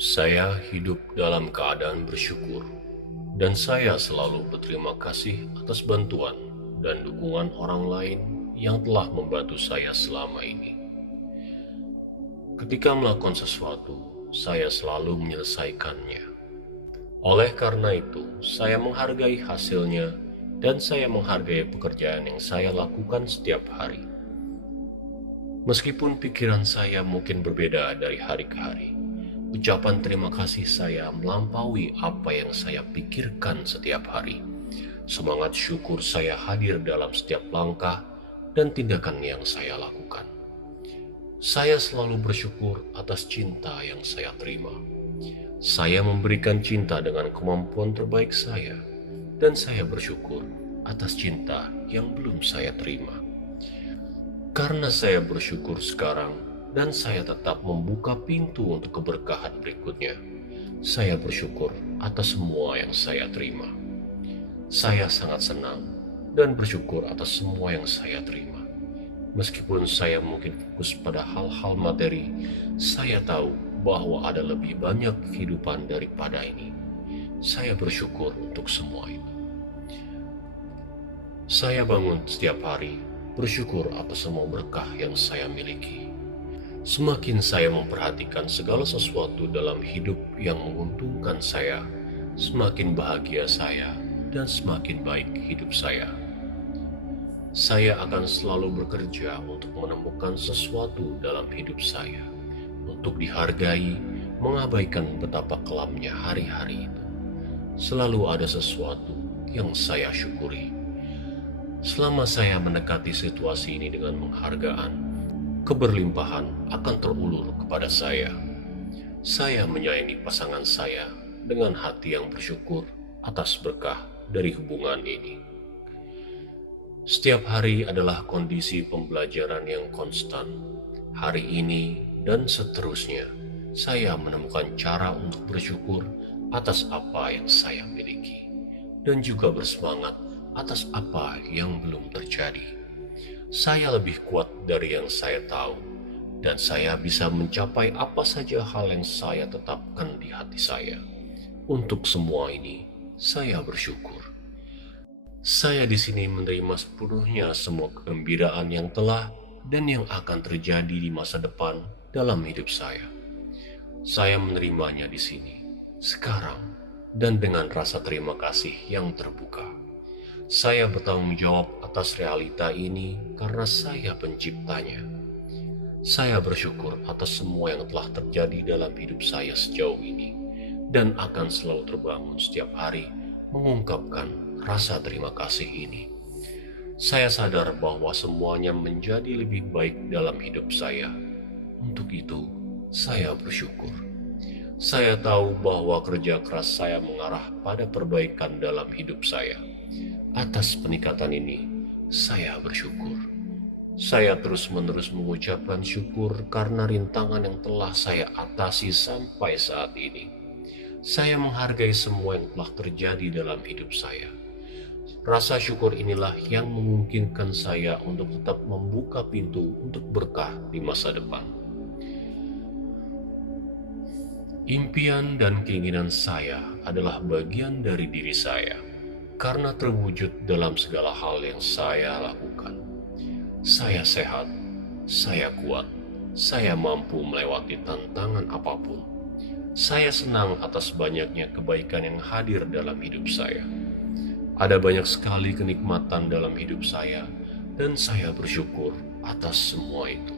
Saya hidup dalam keadaan bersyukur, dan saya selalu berterima kasih atas bantuan dan dukungan orang lain yang telah membantu saya selama ini. Ketika melakukan sesuatu, saya selalu menyelesaikannya. Oleh karena itu, saya menghargai hasilnya dan saya menghargai pekerjaan yang saya lakukan setiap hari. Meskipun pikiran saya mungkin berbeda dari hari ke hari, ucapan terima kasih saya melampaui apa yang saya pikirkan setiap hari. Semangat syukur saya hadir dalam setiap langkah dan tindakan yang saya lakukan. Saya selalu bersyukur atas cinta yang saya terima. Saya memberikan cinta dengan kemampuan terbaik saya, dan saya bersyukur atas cinta yang belum saya terima. Karena saya bersyukur sekarang dan saya tetap membuka pintu untuk keberkahan berikutnya, saya bersyukur atas semua yang saya terima. Saya sangat senang dan bersyukur atas semua yang saya terima. Meskipun saya mungkin fokus pada hal-hal materi, saya tahu bahwa ada lebih banyak kehidupan daripada ini. Saya bersyukur untuk semua itu. Saya bangun setiap hari bersyukur atas semua berkah yang saya miliki. Semakin saya memperhatikan segala sesuatu dalam hidup yang menguntungkan saya, semakin bahagia saya dan semakin baik hidup saya. Saya akan selalu bekerja untuk menemukan sesuatu dalam hidup saya, untuk dihargai, mengabaikan betapa kelamnya hari-hari itu. Selalu ada sesuatu yang saya syukuri. Selama saya mendekati situasi ini dengan penghargaan, keberlimpahan akan terulur kepada saya. Saya menyayangi pasangan saya dengan hati yang bersyukur atas berkah dari hubungan ini. Setiap hari adalah kondisi pembelajaran yang konstan. Hari ini dan seterusnya, saya menemukan cara untuk bersyukur atas apa yang saya miliki, dan juga bersemangat atas apa yang belum terjadi. Saya lebih kuat dari yang saya tahu, dan saya bisa mencapai apa saja hal yang saya tetapkan di hati saya. Untuk semua ini, saya bersyukur. Saya di sini menerima sepenuhnya semua kegembiraan yang telah dan yang akan terjadi di masa depan dalam hidup saya. Saya menerimanya di sini, sekarang, dan dengan rasa terima kasih yang terbuka. Saya bertanggung jawab atas realita ini karena saya penciptanya. Saya bersyukur atas semua yang telah terjadi dalam hidup saya sejauh ini, dan akan selalu terbangun setiap hari mengungkapkan rasa terima kasih ini. Saya sadar bahwa semuanya menjadi lebih baik dalam hidup saya. Untuk itu, saya bersyukur. Saya tahu bahwa kerja keras saya mengarah pada perbaikan dalam hidup saya. Atas peningkatan ini, saya bersyukur. Saya terus-menerus mengucapkan syukur karena rintangan yang telah saya atasi sampai saat ini. Saya menghargai semua yang telah terjadi dalam hidup saya. Rasa syukur inilah yang memungkinkan saya untuk tetap membuka pintu untuk berkah di masa depan. Impian dan keinginan saya adalah bagian dari diri saya, karena terwujud dalam segala hal yang saya lakukan. Saya sehat, saya kuat, saya mampu melewati tantangan apapun. Saya senang atas banyaknya kebaikan yang hadir dalam hidup saya. Ada banyak sekali kenikmatan dalam hidup saya, dan saya bersyukur atas semua itu.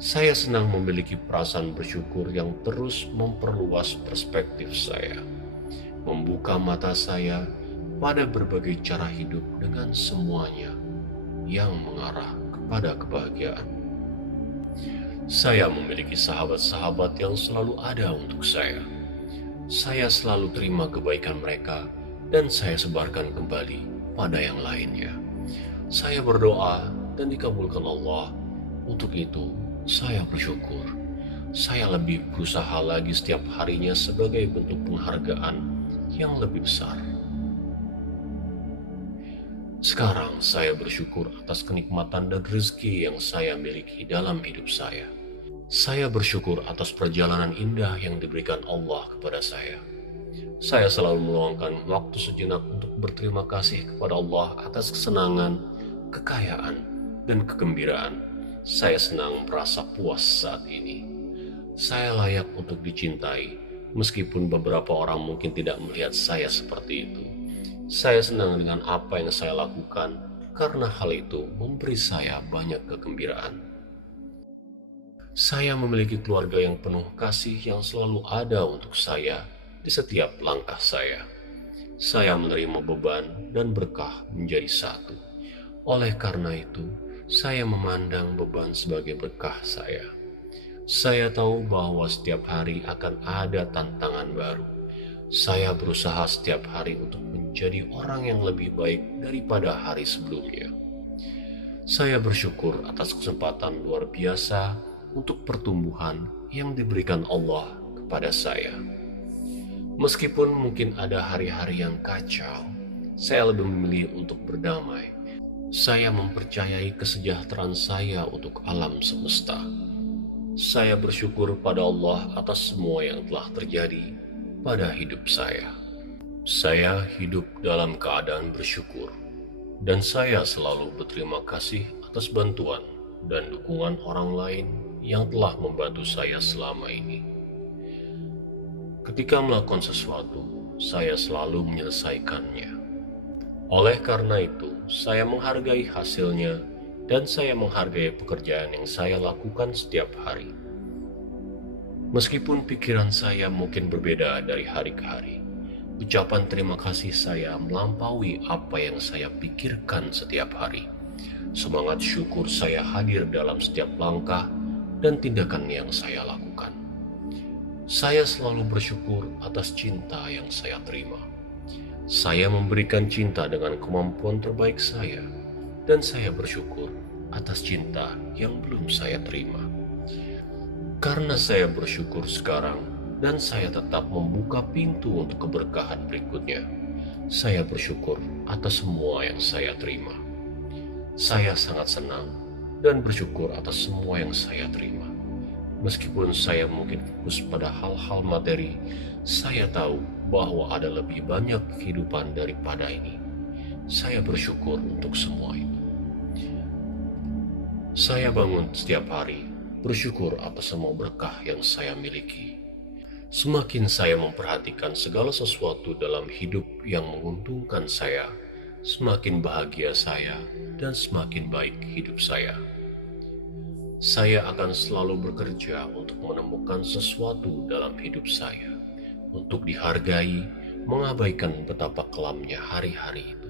Saya senang memiliki perasaan bersyukur yang terus memperluas perspektif saya, membuka mata saya pada berbagai cara hidup dengan semuanya yang mengarah kepada kebahagiaan. Saya memiliki sahabat-sahabat yang selalu ada untuk saya. Saya selalu terima kebaikan mereka dan saya sebarkan kembali pada yang lainnya. Saya berdoa dan dikabulkan Allah. Untuk itu, saya bersyukur. Saya lebih berusaha lagi setiap harinya sebagai bentuk penghargaan yang lebih besar. Sekarang saya bersyukur atas kenikmatan dan rezeki yang saya miliki dalam hidup saya. Saya bersyukur atas perjalanan indah yang diberikan Allah kepada saya. Saya selalu meluangkan waktu sejenak untuk berterima kasih kepada Allah atas kesenangan, kekayaan, dan kegembiraan. Saya senang merasa puas saat ini. Saya layak untuk dicintai, meskipun beberapa orang mungkin tidak melihat saya seperti itu. Saya senang dengan apa yang saya lakukan, karena hal itu memberi saya banyak kegembiraan. Saya memiliki keluarga yang penuh kasih yang selalu ada untuk saya di setiap langkah saya. Saya menerima beban dan berkah menjadi satu. Oleh karena itu, saya memandang beban sebagai berkah saya. Saya tahu bahwa setiap hari akan ada tantangan baru. Saya berusaha setiap hari untuk menjadi orang yang lebih baik daripada hari sebelumnya. Saya bersyukur atas kesempatan luar biasa untuk pertumbuhan yang diberikan Allah kepada saya. Meskipun mungkin ada hari-hari yang kacau, saya lebih memilih untuk berdamai. Saya mempercayai kesejahteraan saya untuk alam semesta. Saya bersyukur pada Allah atas semua yang telah terjadi pada hidup saya. Saya hidup dalam keadaan bersyukur, dan saya selalu berterima kasih atas bantuan dan dukungan orang lain yang telah membantu saya selama ini. Ketika melakukan sesuatu, saya selalu menyelesaikannya. Oleh karena itu, saya menghargai hasilnya dan saya menghargai pekerjaan yang saya lakukan setiap hari. Meskipun pikiran saya mungkin berbeda dari hari ke hari, ucapan terima kasih saya melampaui apa yang saya pikirkan setiap hari. Semangat syukur saya hadir dalam setiap langkah dan tindakan yang saya lakukan. Saya selalu bersyukur atas cinta yang saya terima. Saya memberikan cinta dengan kemampuan terbaik saya, dan saya bersyukur atas cinta yang belum saya terima. Karena saya bersyukur sekarang, dan saya tetap membuka pintu untuk keberkahan berikutnya, saya bersyukur atas semua yang saya terima. Saya sangat senang dan bersyukur atas semua yang saya terima. Meskipun saya mungkin fokus pada hal-hal materi, saya tahu bahwa ada lebih banyak kehidupan daripada ini. Saya bersyukur untuk semua itu. Saya bangun setiap hari, bersyukur atas semua berkah yang saya miliki. Semakin saya memperhatikan segala sesuatu dalam hidup yang menguntungkan saya, semakin bahagia saya dan semakin baik hidup saya. Saya akan selalu bekerja untuk menemukan sesuatu dalam hidup saya, untuk dihargai, mengabaikan betapa kelamnya hari-hari itu.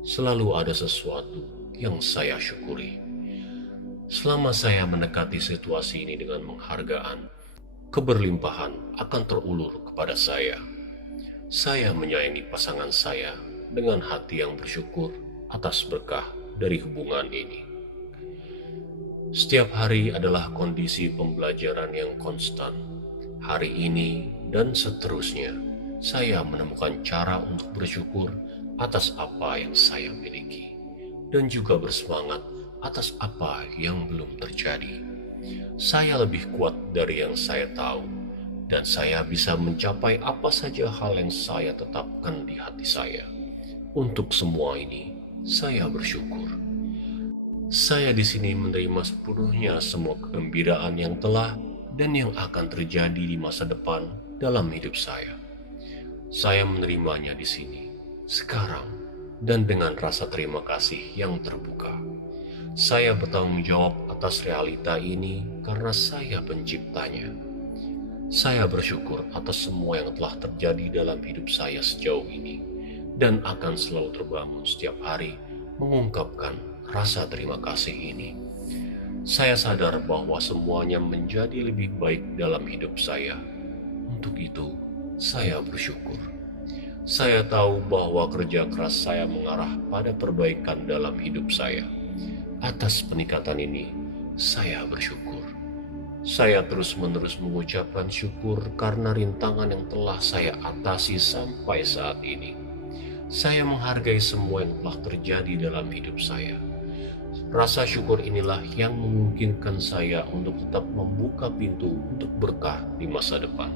Selalu ada sesuatu yang saya syukuri. Selama saya mendekati situasi ini dengan penghargaan, keberlimpahan akan terulur kepada saya. Saya menyayangi pasangan saya dengan hati yang bersyukur atas berkah dari hubungan ini. Setiap hari adalah kondisi pembelajaran yang konstan. Hari ini dan seterusnya, saya menemukan cara untuk bersyukur atas apa yang saya miliki, dan juga bersemangat atas apa yang belum terjadi. Saya lebih kuat dari yang saya tahu, dan saya bisa mencapai apa saja hal yang saya tetapkan di hati saya. Untuk semua ini, saya bersyukur. Saya di sini menerima sepenuhnya semua kegembiraan yang telah dan yang akan terjadi di masa depan dalam hidup saya. Saya menerimanya di sini, sekarang, dan dengan rasa terima kasih yang terbuka. Saya bertanggung jawab atas realita ini karena saya penciptanya. Saya bersyukur atas semua yang telah terjadi dalam hidup saya sejauh ini, dan akan selalu terbangun setiap hari mengungkapkan rasa terima kasih ini. Saya sadar bahwa semuanya menjadi lebih baik dalam hidup saya. Untuk itu, saya bersyukur. Saya tahu bahwa kerja keras saya mengarah pada perbaikan dalam hidup saya. Atas peningkatan ini, saya bersyukur. Saya terus-menerus mengucapkan syukur karena rintangan yang telah saya atasi sampai saat ini. Saya menghargai semua yang telah terjadi dalam hidup saya. Rasa syukur inilah yang memungkinkan saya untuk tetap membuka pintu untuk berkah di masa depan.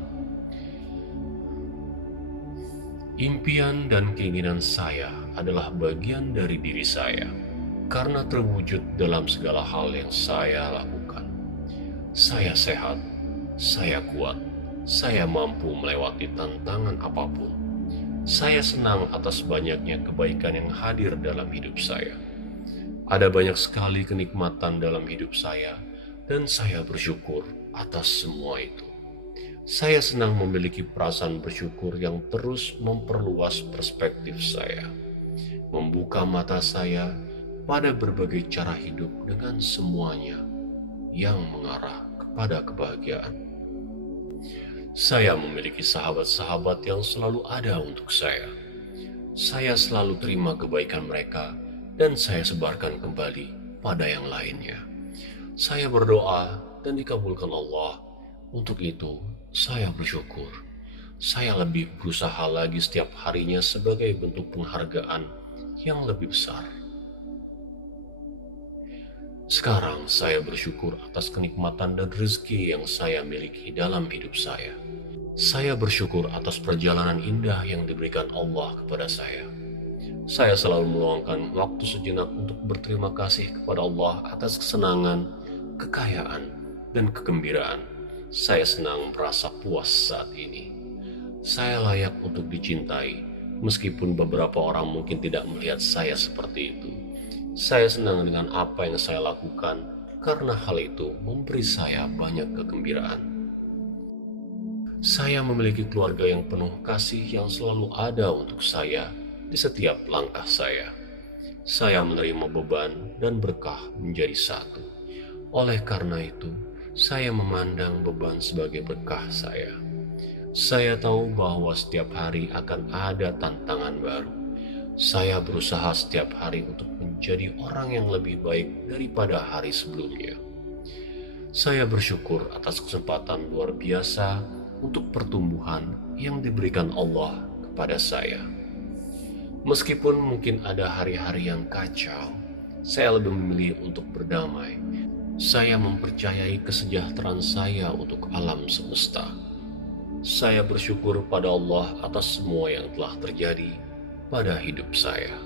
Impian dan keinginan saya adalah bagian dari diri saya, karena terwujud dalam segala hal yang saya lakukan. Saya sehat, saya kuat, saya mampu melewati tantangan apapun. Saya senang atas banyaknya kebaikan yang hadir dalam hidup saya. Ada banyak sekali kenikmatan dalam hidup saya, dan saya bersyukur atas semua itu. Saya senang memiliki perasaan bersyukur yang terus memperluas perspektif saya, membuka mata saya pada berbagai cara hidup dengan semuanya yang mengarah kepada kebahagiaan. Saya memiliki sahabat-sahabat yang selalu ada untuk saya. Saya selalu terima kebaikan mereka dan saya sebarkan kembali pada yang lainnya. Saya berdoa dan dikabulkan Allah. Untuk itu, saya bersyukur. Saya lebih berusaha lagi setiap harinya sebagai bentuk penghargaan yang lebih besar. Sekarang saya bersyukur atas kenikmatan dan rezeki yang saya miliki dalam hidup saya. Saya bersyukur atas perjalanan indah yang diberikan Allah kepada saya. Saya selalu meluangkan waktu sejenak untuk berterima kasih kepada Allah atas kesenangan, kekayaan, dan kegembiraan. Saya senang merasa puas saat ini. Saya layak untuk dicintai, meskipun beberapa orang mungkin tidak melihat saya seperti itu. Saya senang dengan apa yang saya lakukan, karena hal itu memberi saya banyak kegembiraan. Saya memiliki keluarga yang penuh kasih yang selalu ada untuk saya di setiap langkah saya. Saya menerima beban dan berkah menjadi satu. Oleh karena itu, saya memandang beban sebagai berkah saya. Saya tahu bahwa setiap hari akan ada tantangan baru. Saya berusaha setiap hari untuk menjadi orang yang lebih baik daripada hari sebelumnya. Saya bersyukur atas kesempatan luar biasa untuk pertumbuhan yang diberikan Allah kepada saya. Meskipun mungkin ada hari-hari yang kacau, saya lebih memilih untuk berdamai. Saya mempercayai kesejahteraan saya untuk alam semesta. Saya bersyukur pada Allah atas semua yang telah terjadi pada hidup saya.